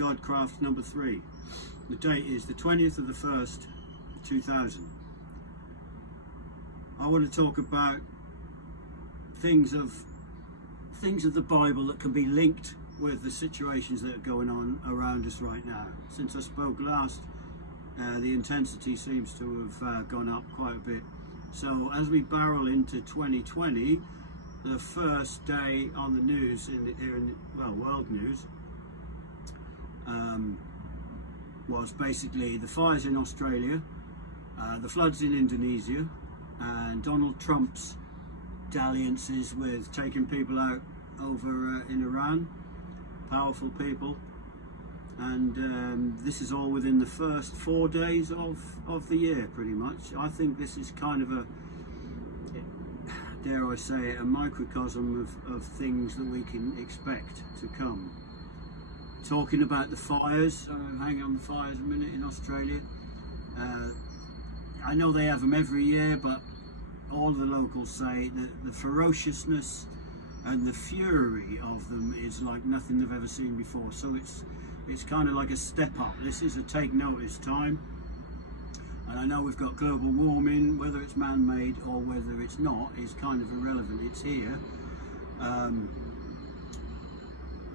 Godcraft number 3. The date is the 20th of the 1st, 2000. I want to talk about things of the Bible that can be linked with the situations that are going on around us right now. Since I spoke last, the intensity seems to have gone up quite a bit. So as we barrel into 2020, the first day on the news world news was basically the fires in Australia, the floods in Indonesia, and Donald Trump's dalliances with taking people out over in Iran, powerful people, and this is all within the first 4 days of the year, pretty much. I think this is kind of a, dare I say it, a microcosm of things that we can expect to come. Talking about the fires, hang on the fires a minute in Australia. I know they have them every year, but all the locals say that the ferociousness and the fury of them is like nothing they've ever seen before. So it's kind of like a step up. This is a take notice time. And I know we've got global warming, whether it's man-made or whether it's not is kind of irrelevant. It's here.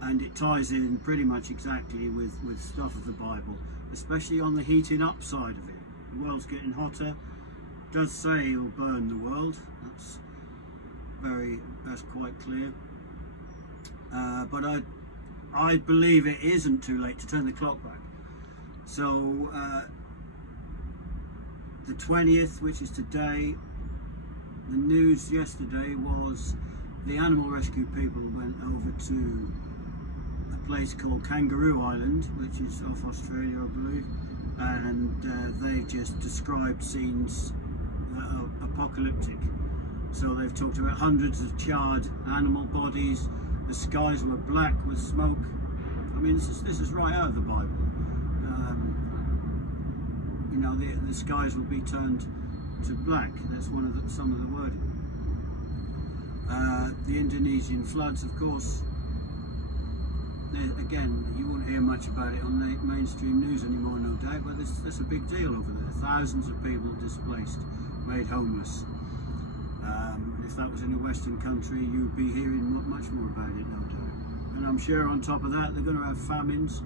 And it ties in pretty much exactly with stuff of the Bible, especially on the heating up side of it. The world's getting hotter. It does say it'll burn the world. That's quite clear. But I believe it isn't too late to turn the clock back. So the 20th, which is today, the news yesterday was the animal rescue people went over to a place called Kangaroo Island, which is off Australia, I believe, and they've just described scenes apocalyptic. So they've talked about hundreds of charred animal bodies. The skies were black with smoke. I mean, this is right out of the Bible. You know, the skies will be turned to black. That's some of the wording. The Indonesian floods, of course. Again, you won't hear much about it on the mainstream news anymore, no doubt. But that's a big deal over there. Thousands of people displaced, made homeless. If that was in a Western country, you'd be hearing much more about it, no doubt. And I'm sure on top of that, they're going to have famines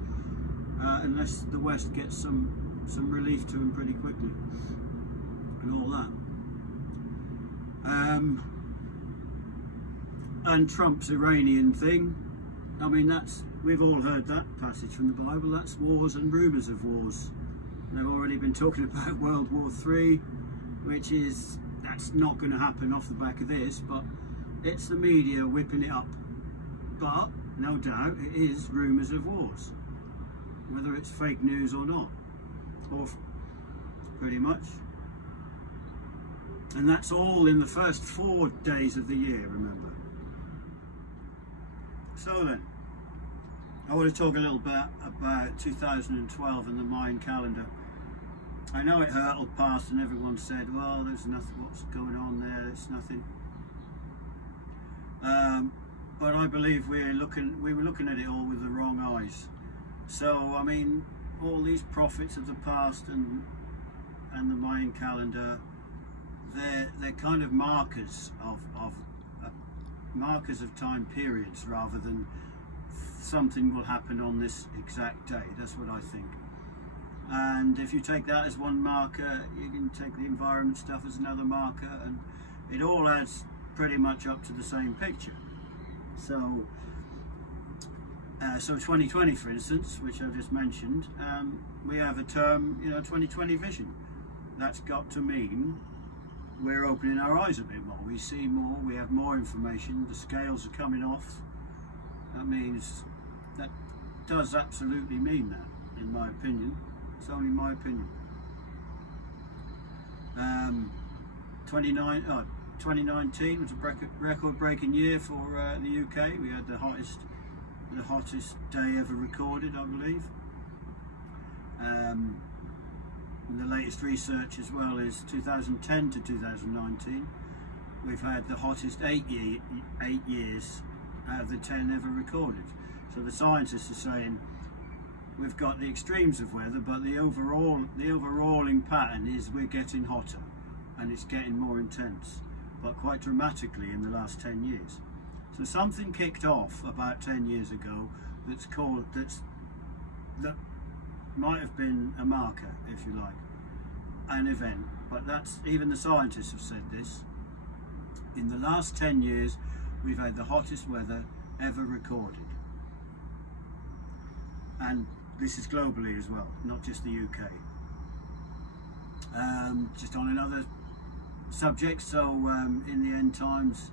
unless the West gets some relief to them pretty quickly, and all that. And Trump's Iranian thing. I mean, we've all heard that passage from the Bible. That's wars and rumours of wars. And they've already been talking about World War III, that's not going to happen off the back of this, but it's the media whipping it up. But no doubt it is rumours of wars, whether it's fake news or not, or pretty much. And that's all in the first 4 days of the year, remember. So then, I want to talk a little bit about 2012 and the Mayan calendar. I know it hurtled past and everyone said, well, there's nothing, what's going on there, it's nothing. But I believe we were looking at it all with the wrong eyes. So, I mean, all these prophets of the past and the Mayan calendar, they're kind of markers of time periods rather than something will happen on this exact day. That's what I think. And if you take that as one marker, you can take the environment stuff as another marker, and it all adds pretty much up to the same picture. So 2020, for instance, which I've just mentioned, we have a term, 2020 vision. That's got to mean we're opening our eyes a bit more. We see more, we have more information, the scales are coming off. That does absolutely mean that, in my opinion. It's only my opinion. 2019 was a record-breaking year for the UK. We had the hottest day ever recorded, I believe. And the latest research as well is 2010 to 2019. We've had the hottest 8 years out of the 10 ever recorded. So the scientists are saying we've got the extremes of weather, but the overalling pattern is we're getting hotter and it's getting more intense, but quite dramatically in the last 10 years. So something kicked off about 10 years ago that might have been a marker, if you like, an event, but that's, even the scientists have said this. In the last 10 years, we've had the hottest weather ever recorded. And this is globally as well, not just the UK. Just on another subject, so in the end times,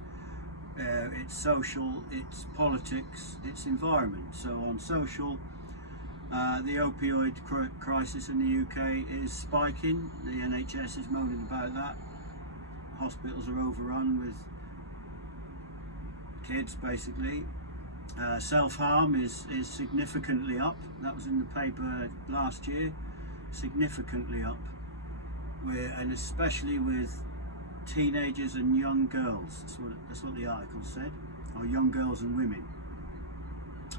it's social, it's politics, it's environment. So on social, the opioid crisis in the UK is spiking. The NHS is moaning about that. Hospitals are overrun with kids, basically. Self-harm is significantly up. That was in the paper last year. Significantly up. And especially with teenagers and young girls. That's what the article said. Or young girls and women.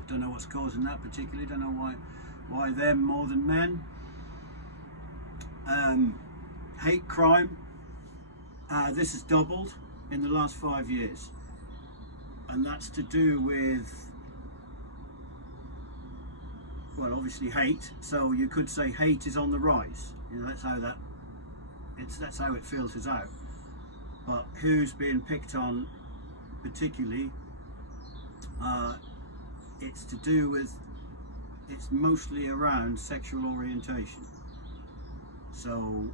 Don't know what's causing that particularly. Don't know why them more than men. Hate crime. This has doubled in the last 5 years, and that's to do with, well, obviously hate. So you could say hate is on the rise. You know, that's how it filters out. But who's being picked on particularly? It's to do with, it's mostly around sexual orientation. So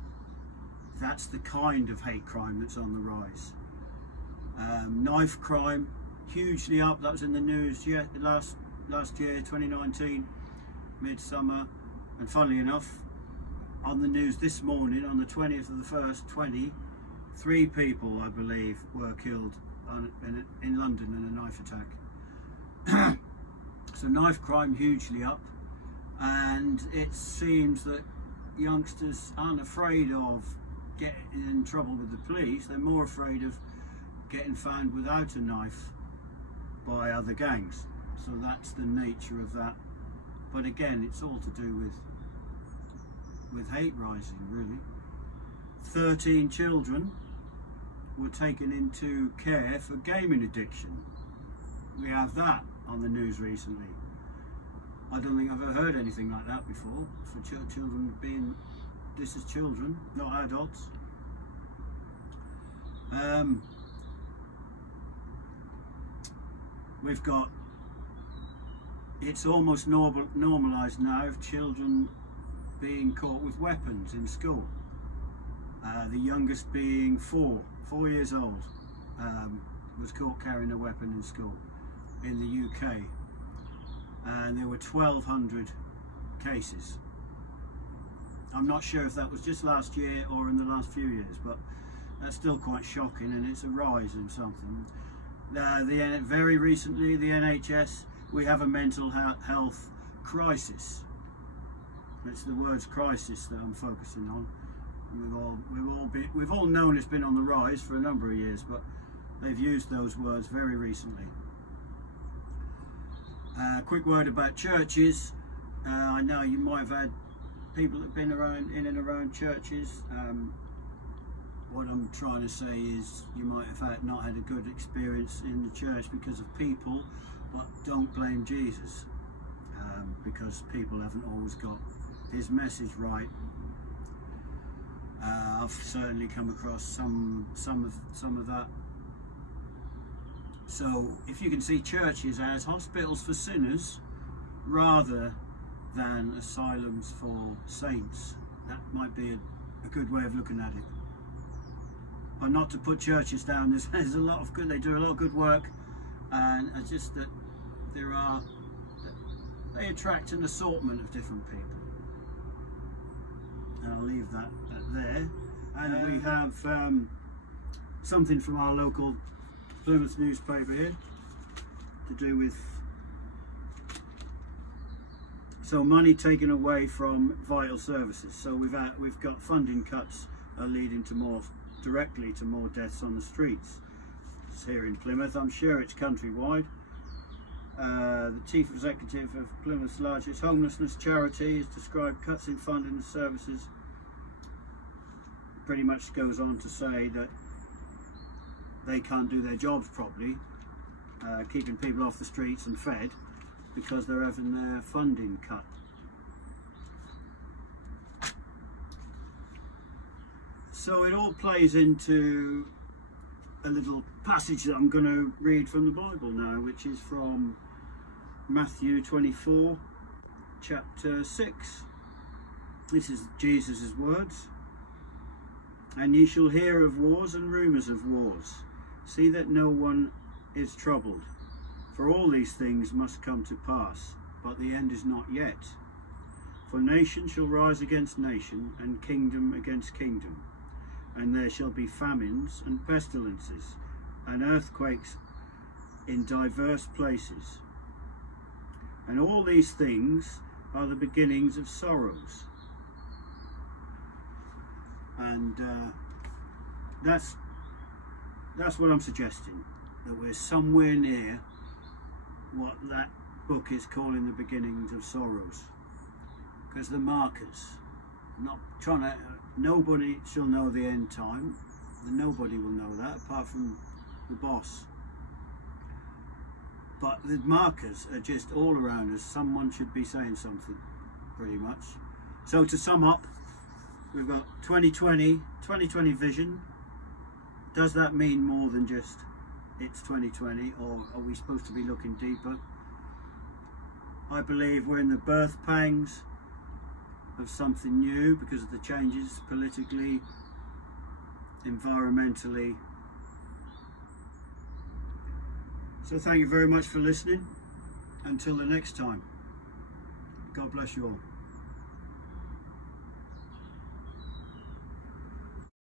that's the kind of hate crime that's on the rise. Knife crime, hugely up. That was in the news last year, 2019, midsummer. And funnily enough, on the news this morning, on the 20th of the 1st, 3 people, I believe, were killed in London in a knife attack. So knife crime hugely up, and it seems that youngsters aren't afraid of getting in trouble with the police. They're more afraid of getting found without a knife by other gangs. So that's the nature of that. But again, it's all to do with hate rising, really. 13 children were taken into care for gaming addiction. We have that on the news recently. I don't think I've ever heard anything like that before, for children being, this is children, not adults. We've got, it's almost normalised now of children being caught with weapons in school. The youngest being 4 years old, was caught carrying a weapon in school in the UK, and there were 1,200 cases. I'm not sure if that was just last year or in the last few years, but that's still quite shocking, and it's a rise in something. Very recently, the NHS, we have a mental health crisis. It's the words crisis that I'm focusing on. We've all known it's been on the rise for a number of years, but they've used those words very recently. Quick word about churches. I know you might have had people that have been in and around churches. What I'm trying to say is you might have not had a good experience in the church because of people, but don't blame Jesus, because people haven't always got his message right. I've certainly come across some of that. So if you can see churches as hospitals for sinners rather than asylums for saints, that might be a good way of looking at it. But not to put churches down, there's a lot of good, they do a lot of good work, and it's just that they attract an assortment of different people. And I'll leave that there. And we have something from our local Plymouth newspaper here to do with money taken away from vital services. So we've got funding cuts are leading to directly to more deaths on the streets. It's here in Plymouth. I'm sure it's countrywide. The chief executive of Plymouth's largest homelessness charity has described cuts in funding and services. Pretty much goes on to say that they can't do their jobs properly, keeping people off the streets and fed, because they're having their funding cut. So it all plays into a little passage that I'm going to read from the Bible now, which is from Matthew 24, chapter 6. This is Jesus' words. And ye shall hear of wars and rumours of wars. See that no one is troubled. For all these things must come to pass, but the end is not yet. For nation shall rise against nation, and kingdom against kingdom. And there shall be famines and pestilences, and earthquakes in diverse places. And all these things are the beginnings of sorrows. And that's what I'm suggesting, that we're somewhere near what that book is calling the beginnings of sorrows. Because the markers, not trying to, nobody shall know the end time. Nobody will know that apart from the boss. But the markers are just all around us. Someone should be saying something, pretty much. So to sum up, we've got 2020 vision. Does that mean more than just it's 2020, or are we supposed to be looking deeper? I believe we're in the birth pangs of something new because of the changes politically, environmentally. So thank you very much for listening. Until the next time, God bless you all.